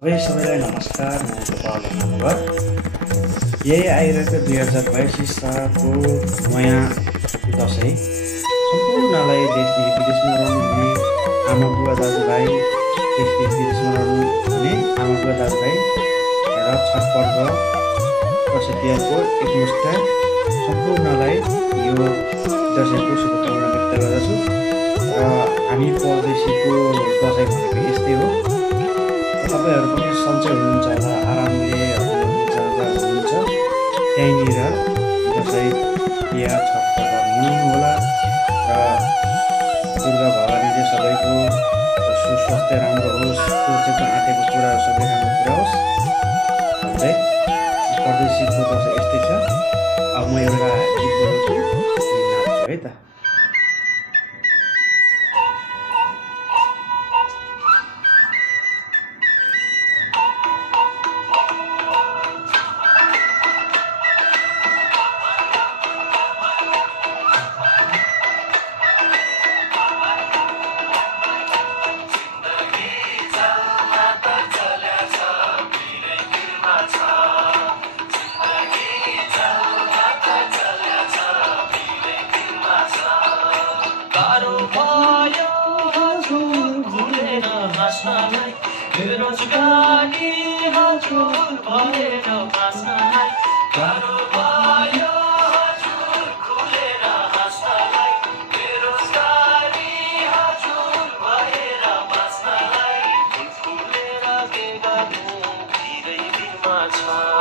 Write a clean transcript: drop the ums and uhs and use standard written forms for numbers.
सबैलाई नमस्कार। म गोपाल महानुभाव। यही आइरहेको 2022 सालको नयाँ दसैँ सम्पूर्णलाई देशदेखि विदेशमा रहनुहुने आमा बुवा दाजुभाइ, देशदेखि विदेशमा रहनुहुने आमा बुवा दाजुभाइ र छठ पर्व दसैँ तिहारको एकमुष्ट सम्पूर्णलाई यो दसैँको शुभकामना व्यक्त गर्दछु। र हामी परदेशीको दसैँ भनेको यस्तै हो। तपाईँहरू पनि सन्चै हुनुहुन्छ होला, आरामले हुनुहुन्छ जहाँ हुनुहुन्छ त्यहीँनिर दसैँ तिहार छठ पर्व मनाउनु होला। र दुर्गा भवानीले सबैको सुस्वास्थ्य राम्रो होस्, सोचेको आँटेको कुराहरू सबै राम्रो कुरा होस् भन्दै परदेशीको दसैँ यस्तै छ। अब म एउटा गीत गाउँछु, नाच्छु है त। बेरोजगारी हजुर भएर बाँच्नलाई गाह्रो भयो, हजुर खुलेर हाँस्नलाई। बेरोजगारी हजुर भएर बाँच्नलाई फुल फुलेर के गर्नु, भिरै दिनमा छ।